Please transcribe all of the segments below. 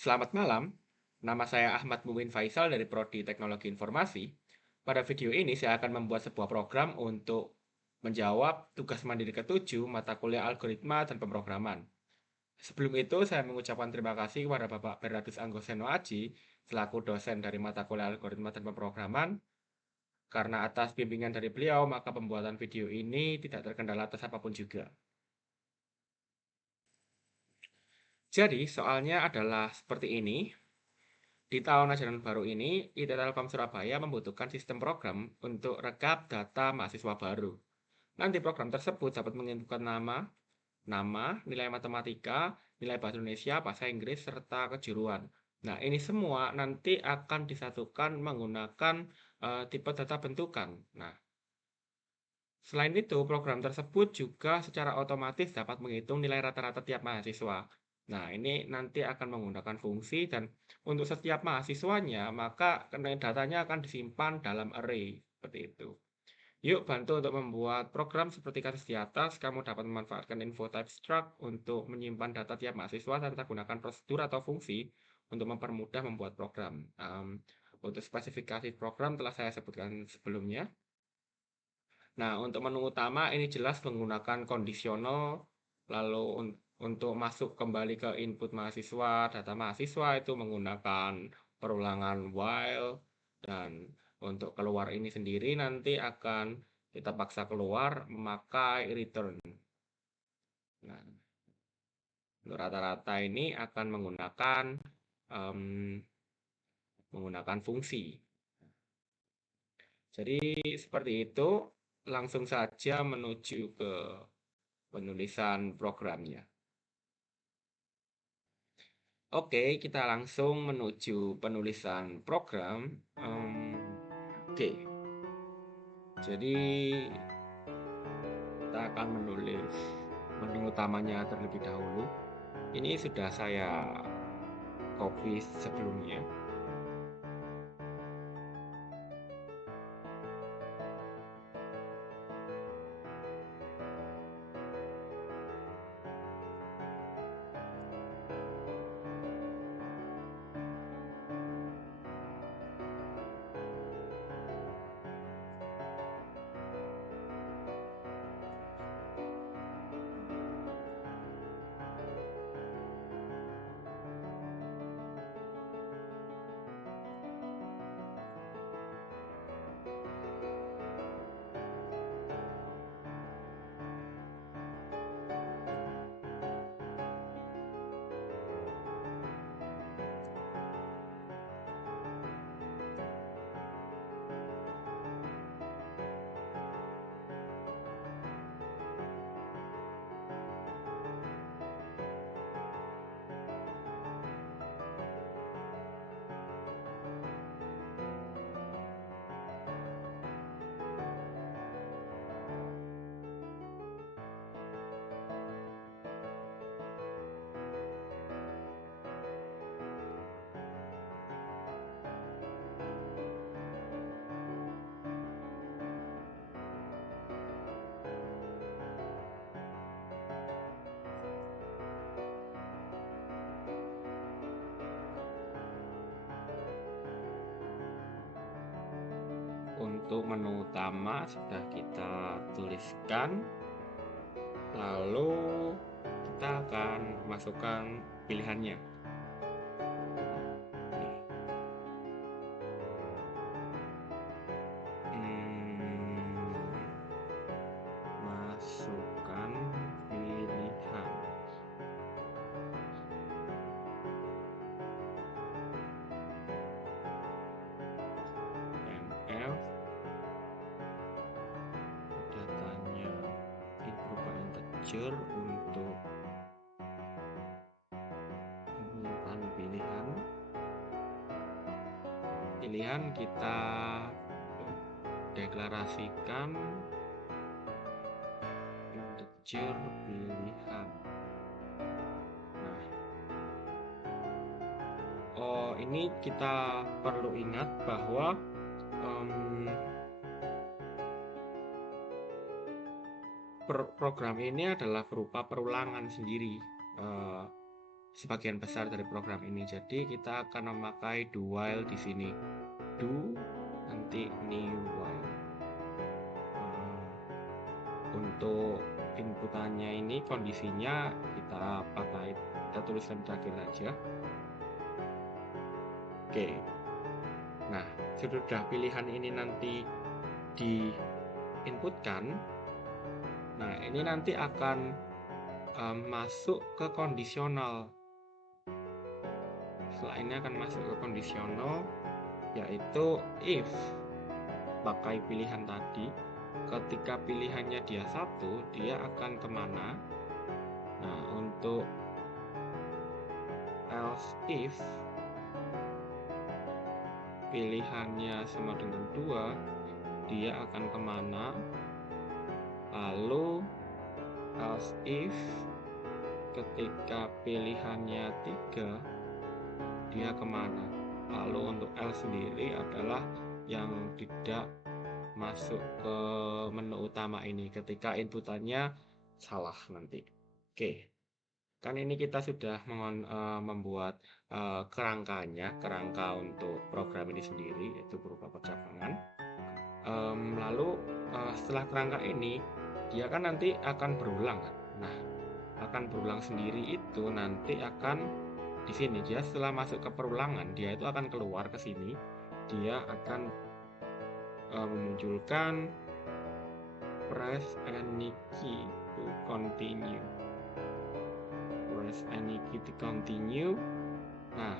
Selamat malam, nama saya Ahmad Mumin Faisal dari Prodi Teknologi Informasi. Pada video ini saya akan membuat sebuah program untuk menjawab tugas mandiri ketujuh mata kuliah algoritma dan pemrograman. Sebelum itu, saya mengucapkan terima kasih kepada Bapak Bernardus Anggoseno Aji selaku dosen dari mata kuliah algoritma dan pemrograman. Karena atas bimbingan dari beliau, maka pembuatan video ini tidak terkendala atas apapun juga. Jadi, soalnya adalah seperti ini. Di tahun ajaran baru ini, IT Telkom Surabaya membutuhkan sistem program untuk rekap data mahasiswa baru. Nanti program tersebut dapat menginputkan nama, nilai matematika, nilai bahasa Indonesia, bahasa Inggris, serta kejuruan. Nah, ini semua nanti akan disatukan menggunakan tipe data bentukan. Nah, selain itu, program tersebut juga secara otomatis dapat menghitung nilai rata-rata tiap mahasiswa. Nah, ini nanti akan menggunakan fungsi dan untuk setiap mahasiswanya, maka datanya akan disimpan dalam array, seperti itu. Yuk bantu untuk membuat program seperti kasus di atas. Kamu dapat memanfaatkan info type struct untuk menyimpan data tiap mahasiswa serta gunakan prosedur atau fungsi untuk mempermudah membuat program. Untuk spesifikasi program telah saya sebutkan sebelumnya. Nah, untuk menu utama ini jelas menggunakan kondisional, lalu untuk masuk kembali ke input mahasiswa, data mahasiswa itu menggunakan perulangan while, dan untuk keluar ini sendiri nanti akan kita paksa keluar memakai return. Nah, untuk rata-rata ini akan menggunakan fungsi. Jadi seperti itu, langsung saja menuju ke penulisan programnya. Oke, kita langsung menuju penulisan program. Oke, jadi kita akan menulis menu utamanya terlebih dahulu. Ini sudah saya copy sebelumnya. Untuk menu utama sudah kita tuliskan, lalu kita akan masukkan pilihannya. Masukkan pilihan. ML datanya itu berupa integer untuk menyimpan pilihan kita deklarasikan integer pilihan. Nah, ini kita perlu ingat bahwa program ini adalah berupa perulangan sendiri. sebagian besar dari program ini. Jadi kita akan memakai do while di sini. Do nanti new while. Untuk inputannya ini kondisinya kita tuliskan terakhir saja. Oke. Nah, sudah pilihan ini nanti diinputkan. Nah, ini nanti akan masuk ke kondisional. Setelah ini akan masuk ke kondisional, yaitu if pakai pilihan tadi. Ketika pilihannya dia 1, dia akan kemana? Nah, untuk else if pilihannya sama dengan 2, dia akan kemana? Lalu else if ketika pilihannya 3, dia kemana? Lalu untuk else sendiri adalah yang tidak masuk ke menu utama ini ketika inputannya salah nanti. Oke, kan ini kita sudah membuat kerangka untuk program ini sendiri, yaitu berupa percabangan. Lalu setelah kerangka ini, dia kan nanti akan berulang. Nah, akan berulang sendiri itu nanti akan di sini. Dia setelah masuk ke perulangan, dia itu akan keluar ke sini. Dia akan memunculkan press any key to continue. Press any key to continue. Nah,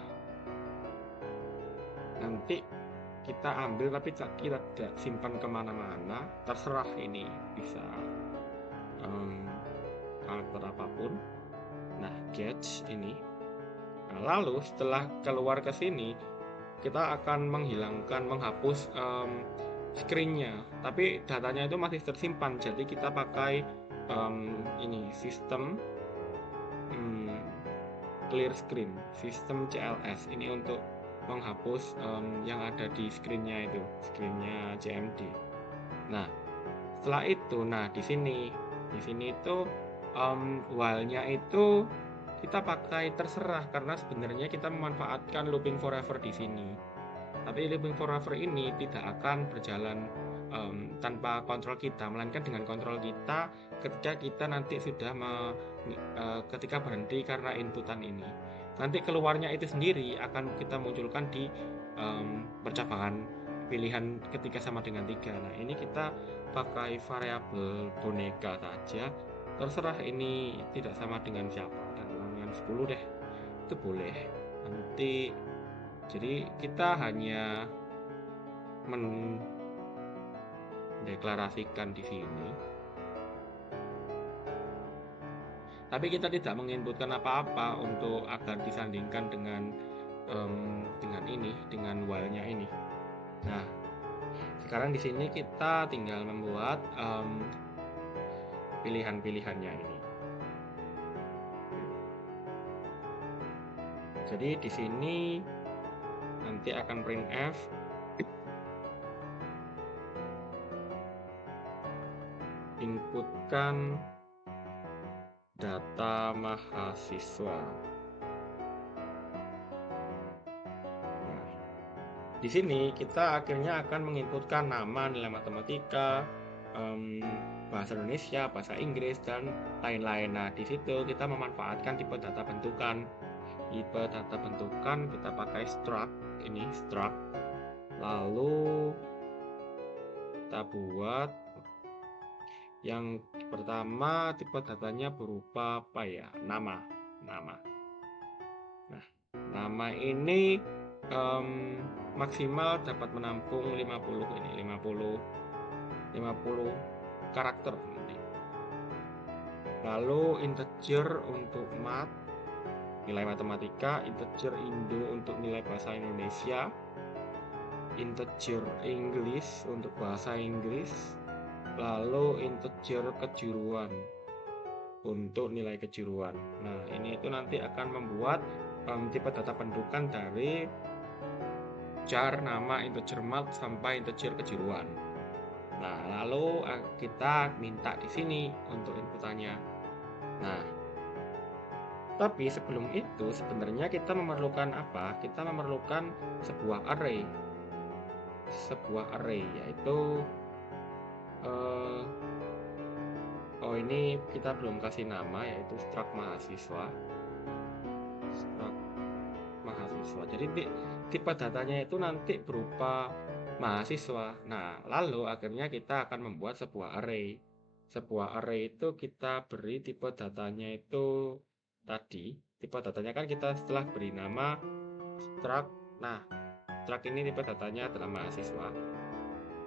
nanti kita ambil tapi kita tidak simpan kemana-mana, terserah ini bisa karakter apapun. Nah, gauge ini. Nah, lalu setelah keluar ke sini, kita akan menghapus screen-nya, tapi datanya itu masih tersimpan. Jadi kita pakai ini sistem clear screen, sistem CLS ini untuk menghapus yang ada di screen-nya itu, screen-nya CMD. Nah, setelah itu, di sini itu while-nya itu kita pakai terserah, karena sebenarnya kita memanfaatkan looping forever di sini. Tapi looping forever ini tidak akan berjalan tanpa kontrol kita, melainkan dengan kontrol kita ketika kita nanti sudah ketika berhenti karena inputan ini. Nanti keluarnya itu sendiri akan kita munculkan di percabangan pilihan ketika sama dengan 3. Nah, ini kita pakai variabel boneka saja. Terserah ini tidak sama dengan siapa, dengan 10 deh, itu boleh. Nanti jadi kita hanya mendeklarasikan di sini, tapi kita tidak menginputkan apa-apa untuk agar disandingkan dengan while-nya ini. Nah, sekarang di sini kita tinggal membuat pilihan-pilihannya ini. Jadi di sini nanti akan printf inputkan data mahasiswa. Nah, di sini kita akhirnya akan menginputkan nama, nilai matematika, bahasa Indonesia, bahasa Inggris, dan lain-lain. Nah, di situ kita memanfaatkan tipe data bentukan. Tipe data bentukan kita pakai struct, ini struct. Lalu kita buat yang pertama, tipe datanya berupa apa ya? Nama. Nah, nama ini maksimal dapat menampung 50 karakter nanti. Lalu integer untuk math, nilai matematika, integer Indo untuk nilai bahasa Indonesia, integer English untuk bahasa Inggris, lalu integer kejuruan untuk nilai kejuruan. Nah, ini itu nanti akan membuat tipe data bentukan dari char, nama, integer math sampai integer kejuruan. Nah, lalu kita minta di sini untuk inputannya. Nah, Tapi sebelum itu sebenarnya kita memerlukan apa? Kita memerlukan sebuah array. Sebuah array yaitu eh, oh ini kita belum kasih nama, yaitu struct mahasiswa. Struct mahasiswa. Jadi tipe datanya itu nanti berupa mahasiswa. Nah, lalu akhirnya kita akan membuat sebuah array. Sebuah array itu kita beri tipe datanya itu tadi. Tipe datanya kan kita setelah beri nama struct. Nah, struct ini tipe datanya adalah mahasiswa.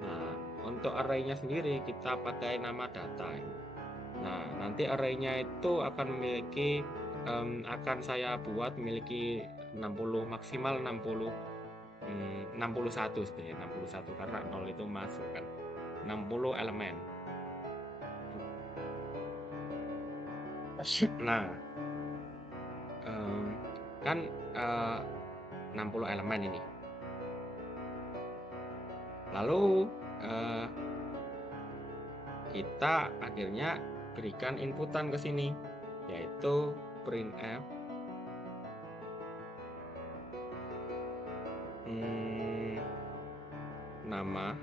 Nah, untuk array-nya sendiri kita pakai nama data. Nah, nanti array-nya itu akan memiliki akan saya buat memiliki 60 maksimal 61 sebenarnya 61 karena 0 itu masuk kan 60 elemen. Nah, kan 60 elemen ini. Lalu kita akhirnya berikan inputan ke sini yaitu printf nama.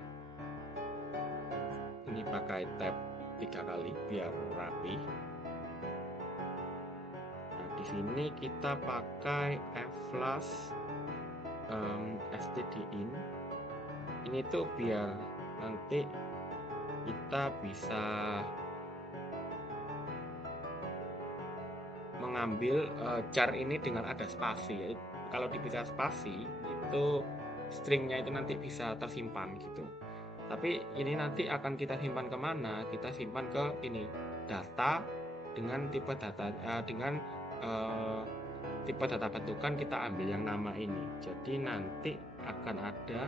Ini pakai tab 3 kali biar rapi. Nah, di sini kita pakai flash stdin. Ini tuh biar nanti kita bisa mengambil char ini dengan ada spasi. Kalau dibaca spasi itu stringnya itu nanti bisa tersimpan gitu. Tapi ini nanti akan kita simpan kemana? Kita simpan ke ini data dengan tipe data tipe data bentukan kita ambil yang nama ini. Jadi nanti akan ada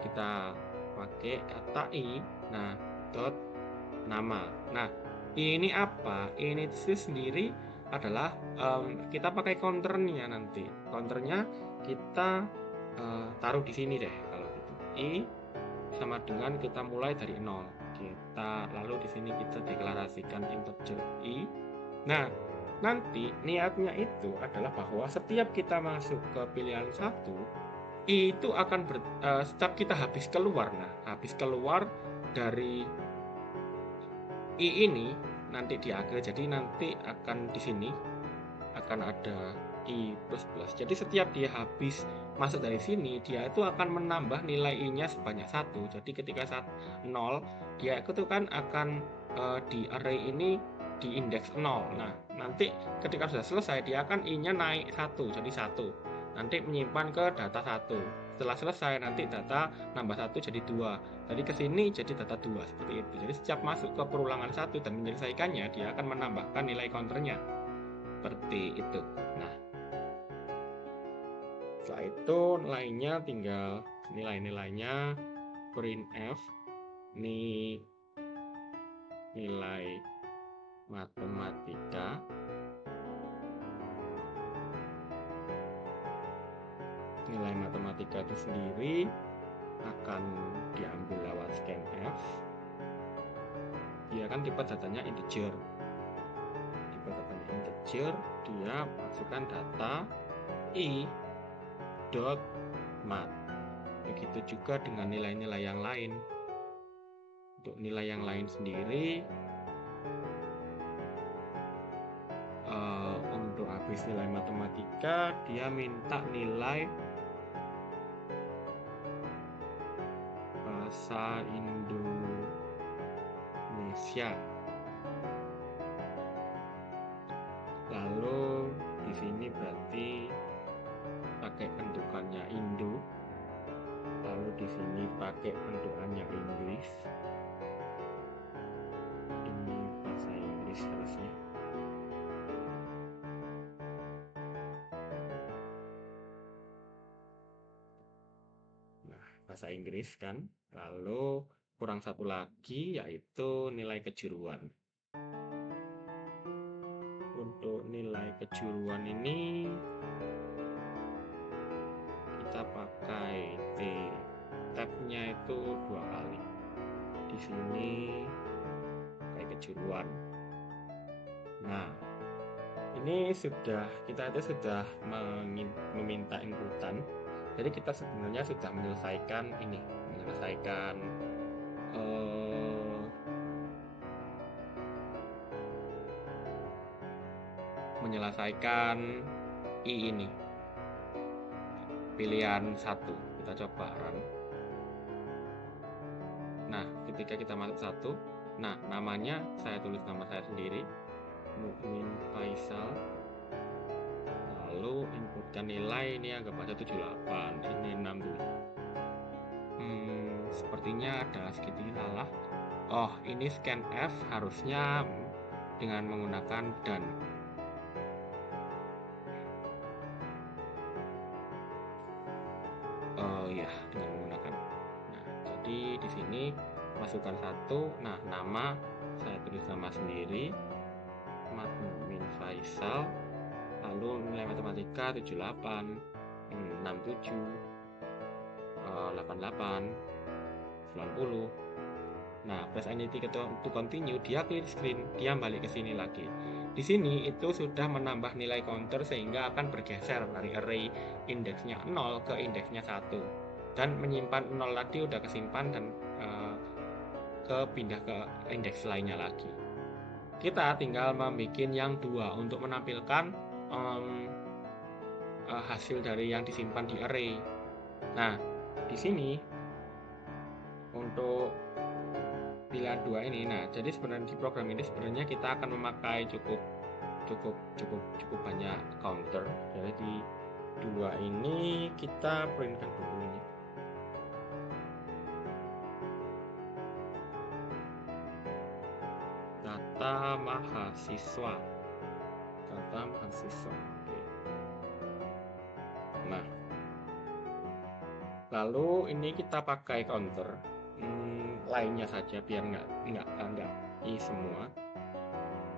kita pakai data i. Nah, dot nama. Nah, ini apa? Ini sendiri adalah kita pakai counternya nanti. Counternya kita taruh di sini deh kalau gitu. I sama dengan kita mulai dari 0. Kita lalu di sini kita deklarasikan integer i. Nah, nanti niatnya itu adalah bahwa setiap kita masuk ke pilihan satu itu akan setiap kita habis keluar. Nah, habis keluar dari i ini nanti di akhir. Jadi nanti akan di sini akan ada i plus plus. Jadi setiap dia habis masuk dari sini, dia itu akan menambah nilai i-nya sebanyak 1. Jadi ketika 0, dia itu kan akan di array ini di indeks 0. Nah, nanti ketika sudah selesai, dia akan i-nya naik 1, jadi 1. Nanti menyimpan ke data 1. Setelah selesai, nanti data nambah 1 jadi 2. Jadi ke sini jadi data 2, seperti itu. Jadi setiap masuk ke perulangan 1 dan menyelesaikannya, dia akan menambahkan nilai counternya. Seperti itu. Nah, setelah itu lainnya tinggal nilai-nilainya printf ini nilai matematika itu sendiri akan diambil lewat scanf. Dia kan tipe datanya integer. Dia masukkan data i dot mat. Begitu juga dengan nilai-nilai yang lain. Untuk nilai yang lain sendiri untuk habis nilai matematika dia minta nilai bahasa Indonesia. Lalu di sini berarti pakai bentukannya Indo. Lalu di sini pakai bentukannya Inggris. Ini bahasa Inggris harusnya. Nah, bahasa Inggris kan. Lalu kurang satu lagi yaitu nilai kejuruan. Untuk nilai kejuruan ini kita pakai T. Tabnya itu 2 kali. Di sini pakai kejuruan. Nah, ini kita itu sudah meminta inputan. Jadi kita sebenarnya sudah eh, menyelesaikan I ini. Pilihan satu, kita coba run. Nah, ketika kita masuk satu, nah namanya saya tulis nama saya sendiri, Mukmin Faisal. Lalu inputkan nilai, ini anggap aja 78, ini 67. Sepertinya ada sedikit salah. Oh, ini scanf harusnya dengan menggunakan dan. Ya, dengan menggunakan. Nah, jadi di sini masukkan satu. Nah, nama saya tulis nama sendiri, Mukmin Faisal. Lalu nilai matematika 78, 67, 88, 90. Nah, press any to continue, dia clear screen, dia balik ke sini lagi. Di sini itu sudah menambah nilai counter sehingga akan bergeser dari array indeksnya 0 ke indeksnya 1. Dan menyimpan 0 tadi udah kesimpan dan pindah ke indeks lainnya lagi. Kita tinggal membuat yang dua untuk menampilkan hasil dari yang disimpan di array. Nah, di sini untuk pilihan dua ini, nah jadi sebenarnya di program ini sebenarnya kita akan memakai cukup banyak counter. Jadi di dua ini kita printkan dulu ini. Data mahasiswa. Oke. Nah, lalu ini kita pakai counter lainnya saja biar nggak I semua.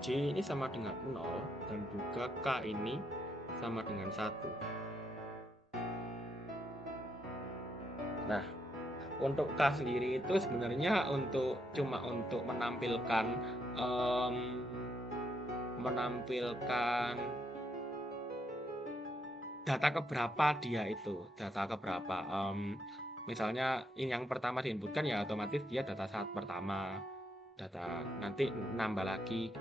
J ini sama dengan 0 dan juga K ini sama dengan 1. Nah, untuk K sendiri itu sebenarnya cuma untuk menampilkan data keberapa dia itu, misalnya ini yang pertama diinputkan ya otomatis dia data saat pertama, data nanti nambah lagi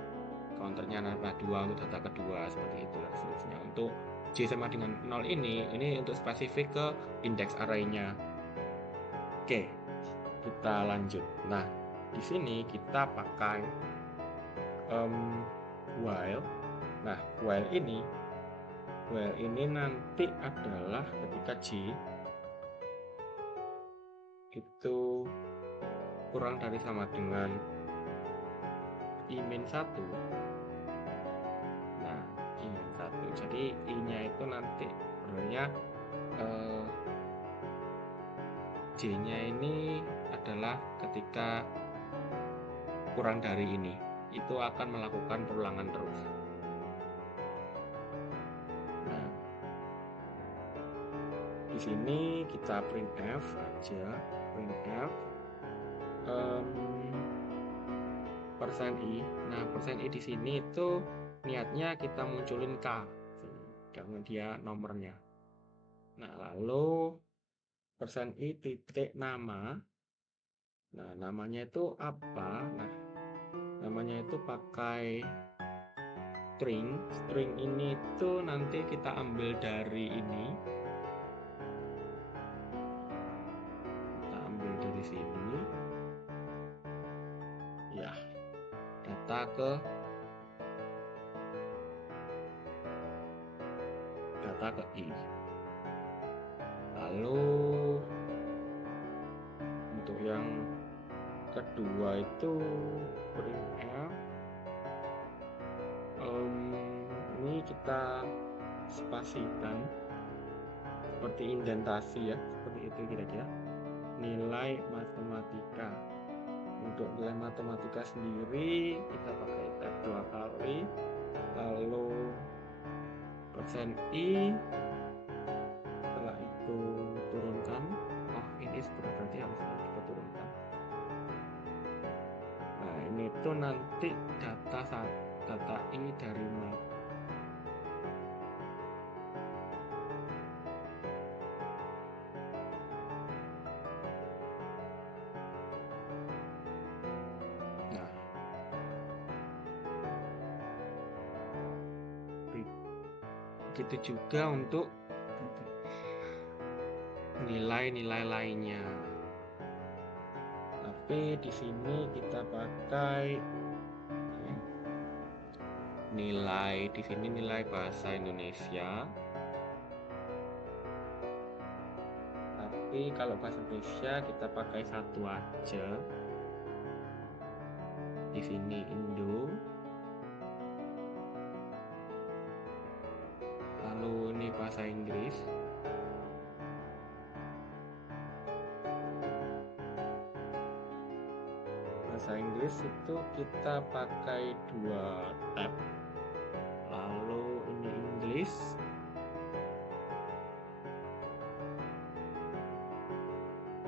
counternya nambah 2 untuk data kedua, seperti itu dan seterusnya. Untuk J sama dengan 0 ini untuk spesifik ke indeks array-nya. Oke, kita lanjut. Nah, di sini kita pakai while. Nah, while ini nanti adalah ketika J itu kurang dari sama dengan I-1. Nah, I-1. Jadi I-nya itu nanti sebenarnya J-nya ini adalah ketika kurang dari ini. Itu akan melakukan perulangan terus. Nah, di sini kita printf aja, printf %i. Nah, %i di sini itu niatnya kita munculin K karena dia nomornya. Nah, lalu %i titik nama. Nah, namanya itu apa? Nah, namanya itu pakai string. String ini itu nanti kita ambil dari ini. Kita ambil dari sini. Ya, data ke I. Lalu untuk yang kedua itu printf. Ini kita spasikan seperti indentasi ya, seperti itu kira-kira. Nilai matematika. Untuk nilai matematika sendiri kita pakai tab 2 kali, lalu %i, setelah itu turunkan. Oh, ini berarti harusnya kita turunkan. Nah, ini tuh nanti data data I dari mat. Nah, begitu juga untuk nilai-nilai lainnya. Tapi di sini kita pakai nilai, di sini nilai bahasa Indonesia. Tapi kalau bahasa Indonesia kita pakai satu aja. Di sini Indo. Lalu ini bahasa Inggris. Bahasa Inggris itu kita pakai 2 tab. Lalu ini English.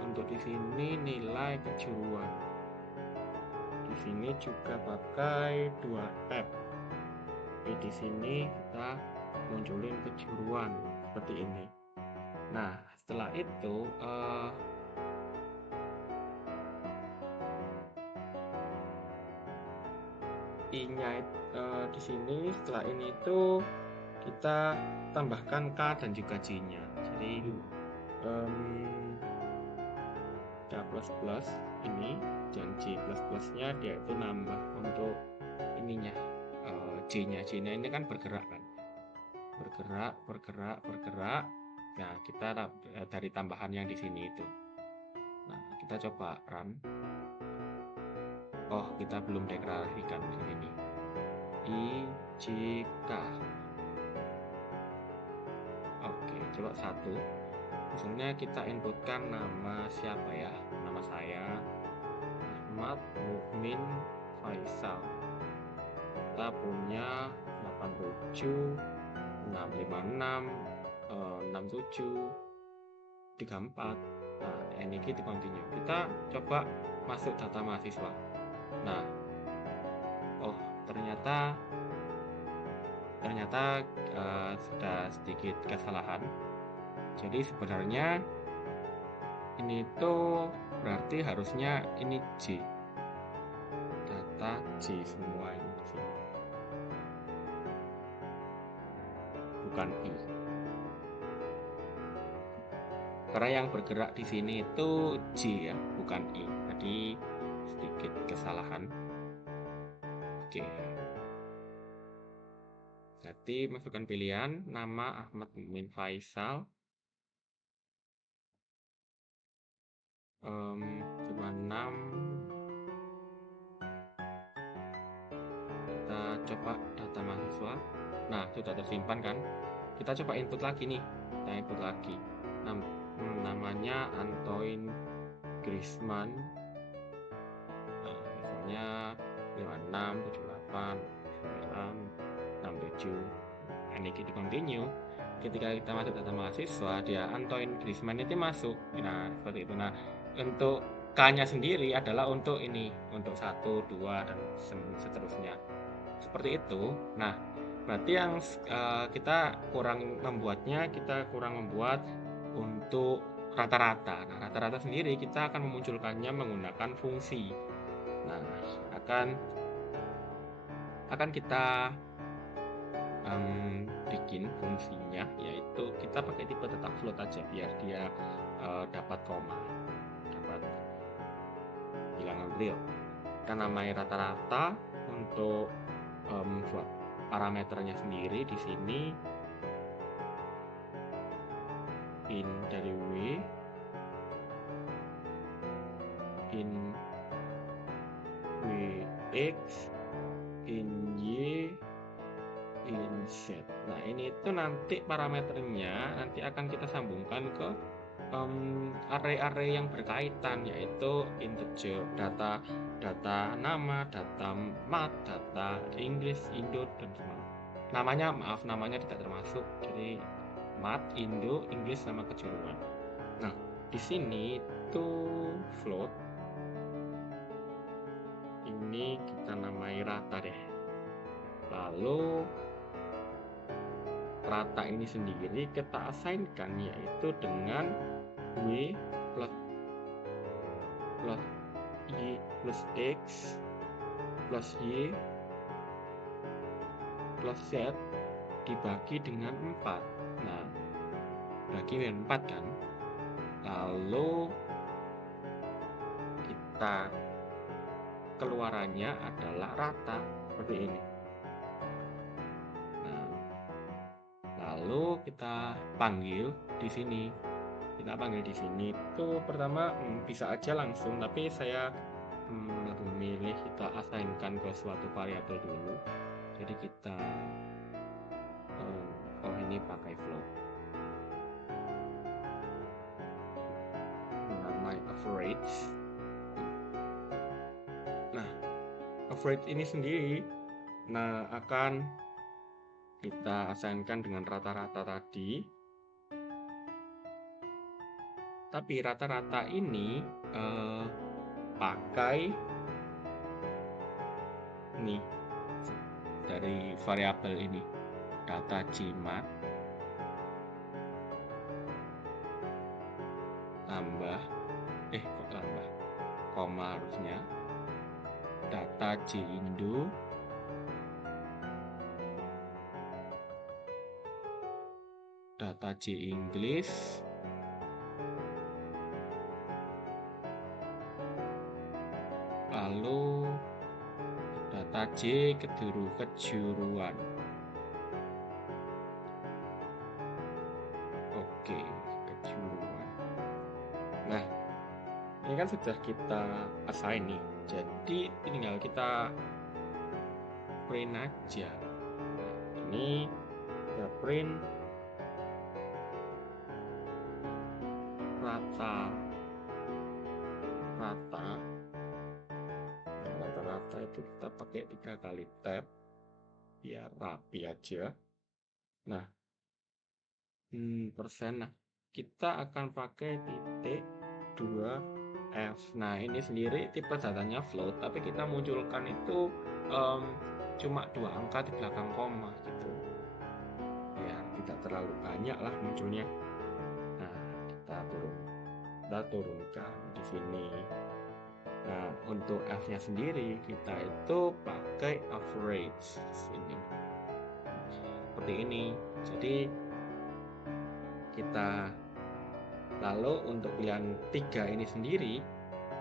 Untuk di sini nilai kejuruan. Di sini juga pakai 2 tab. Tapi di sini kita munculin kejuruan seperti ini. Nah, setelah itu I-nya di sini setelah ini itu kita tambahkan K dan juga J-nya. Jadi K++ ini dan J++ nya dia itu nambah untuk ininya J-nya. J-nya ini kan bergerak kan. Bergerak. Nah, kita dari tambahan yang di sini itu. Nah, kita coba run. Oh, kita belum deklarasikan di sini. I, J, K. Oke, coba 1. Misalnya kita inputkan nama siapa ya? Nama saya Ahmad Mukmin Faisal. Kita punya 87 656 67 34. Nah, ini kita continue. Kita coba masuk data mahasiswa. Nah, oh ternyata sudah sedikit kesalahan. Jadi sebenarnya ini tuh berarti harusnya ini J, data J semua ini di sini, bukan I. Karena yang bergerak di sini itu J ya, bukan I. Jadi sedikit kesalahan. Oke. Jadi masukkan pilihan nama Ahmad Mukmin Faisal. Cuma 6. Kita coba data mahasiswa. Nah, sudah tersimpan kan? Kita coba input lagi nih. Kita input lagi. Namanya Antoine Griezmann. Nah, misalnya 56 78 9 67. Ini kita continue. Ketika kita masuk data mahasiswa, dia Antoine Griezmann itu masuk. Nah, seperti itu. Nah, untuk K-nya sendiri adalah untuk ini, untuk 1, 2 dan seterusnya. Seperti itu. Nah, berarti yang kita kurang membuat untuk rata-rata. Nah, rata-rata sendiri kita akan memunculkannya menggunakan fungsi. Nah, akan kita bikin fungsinya, yaitu kita pakai tipe tetap float aja biar dia dapat koma, dapat bilangan real. Kita namai rata-rata untuk buat parameternya sendiri. Di sini in dari W, in WX, in Y, in Z. Nah, ini itu nanti parameternya nanti akan kita sambungkan ke array-array yang berkaitan, yaitu integer, data nama, data mat, data Inggris, Indo, dan semua. Namanya tidak termasuk. Jadi mat, Indo, Inggris sama kejuruan. Nah, di sini itu float. Ini kita namai rata deh. Lalu rata ini sendiri kita assignkan yaitu dengan W plus Y plus X plus Y plus Z dibagi dengan 4. Nah, bagi dengan 4 kan. Lalu kita keluarannya adalah rata seperti ini. Nah, lalu kita panggil di sini. Kita panggil di sini itu pertama bisa aja langsung, tapi saya lebih memilih kita assignkan ke suatu variabel dulu. Jadi kita ini pakai float. Namanya average. Nah, average ini sendiri akan kita assignkan dengan rata-rata tadi. Tapi rata-rata ini pakai nih dari variabel ini data GMAT koma harusnya data JINDO data JEnglish lalu data J kejuruan. Oke, kejuruan. Nah, ini kan sudah kita assign nih, jadi tinggal kita print aja. Nah, ini kita print rata itu kita pakai 3 kali tab biar rapi aja. Nah, persen. Nah, kita akan pakai titik 2F. Nah, ini sendiri tipe datanya float, tapi kita munculkan itu cuma 2 angka di belakang koma gitu. Ya, tidak terlalu banyak lah munculnya. Nah, kita turunkan di sini. Nah, untuk F-nya sendiri kita itu pakai average ini. Seperti ini. Jadi kita lalu untuk pilihan 3 ini sendiri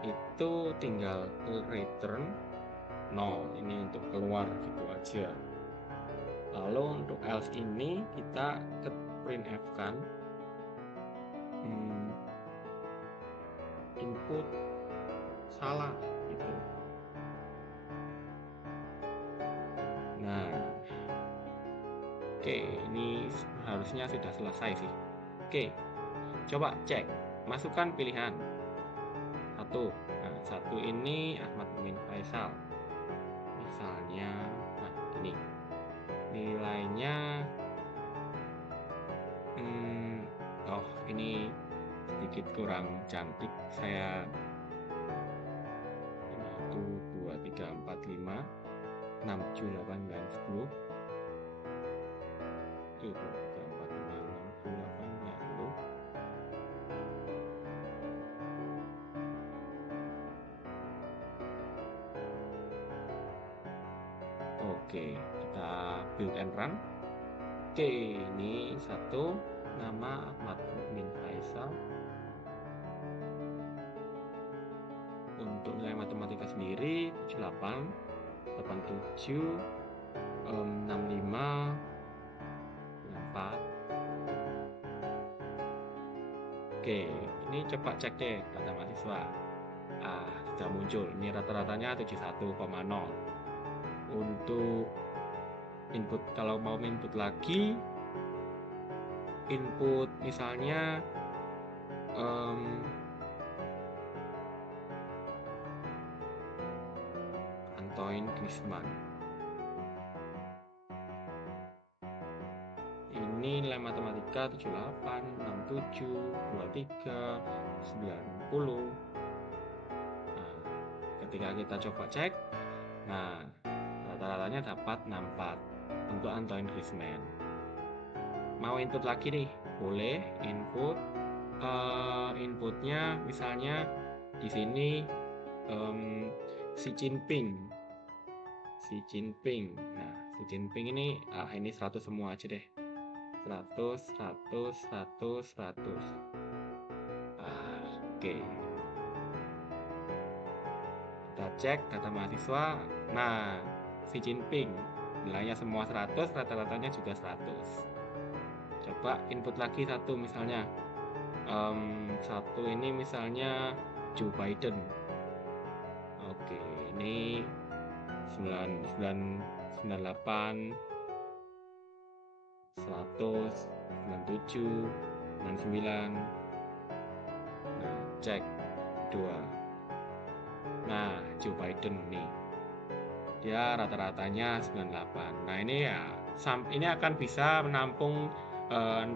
itu tinggal return 0. Ini untuk keluar gitu aja. Lalu untuk else ini kita ke printf kan input salah gitu. Nah, oke, ini harusnya sudah selesai sih. Oke, coba cek, masukkan pilihan 1. Nah, 1 ini Ahmad Mumin Faisal misalnya. Nah, ini nilainya ini sedikit kurang cantik. Saya 1, 2, 3, 4, 5, 6, 7, 8, 9, 10 1, 2, 3, 4, 5, 6, 7, 8, 9, 10. Oke, kita build and run. Oke, ini 1 nama Ahmad Mumin Faisal. Untuk nilai matematika sendiri 78, 87, 65, 94. Oke, ini coba cek deh data mahasiswa. Sudah muncul. Ini rata-ratanya 71,0. Untuk input, kalau mau input lagi, input misalnya Antoine Griezmann. Ini nilai matematika 78, 67, 23, 90. Nah, ketika kita coba cek, nah Rata-ratanya dapat 64. Bentuk Antoine Griezmann. Mau input lagi nih, boleh input. Inputnya misalnya di sini Xi Jinping. Xi Jinping. Nah, Xi Jinping ini 100 semua aja deh. 100, 100, 100, 100. Oke. Kita cek data mahasiswa. Nah, Xi Jinping. Nilainya semua 100, rata-ratanya juga 100. Coba input lagi satu misalnya. Satu ini misalnya Joe Biden. Oke, ini 98, 100, 97, 99. Nah, cek 2. Nah, Joe Biden nih. Dia rata-ratanya 98. Nah, ini ya ini akan bisa menampung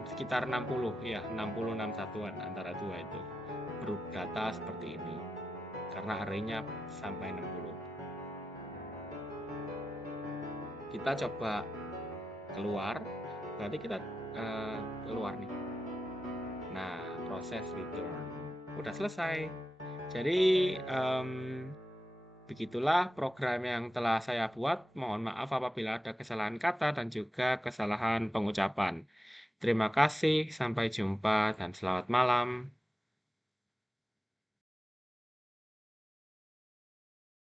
sekitar 60 ya, 66 satuan antara dua itu. Grup data seperti ini. Karena arraynya sampai 60. Kita coba keluar, berarti kita keluar nih. Nah, proses return udah selesai. Jadi begitulah program yang telah saya buat. Mohon maaf apabila ada kesalahan kata dan juga kesalahan pengucapan. Terima kasih, sampai jumpa dan selamat malam.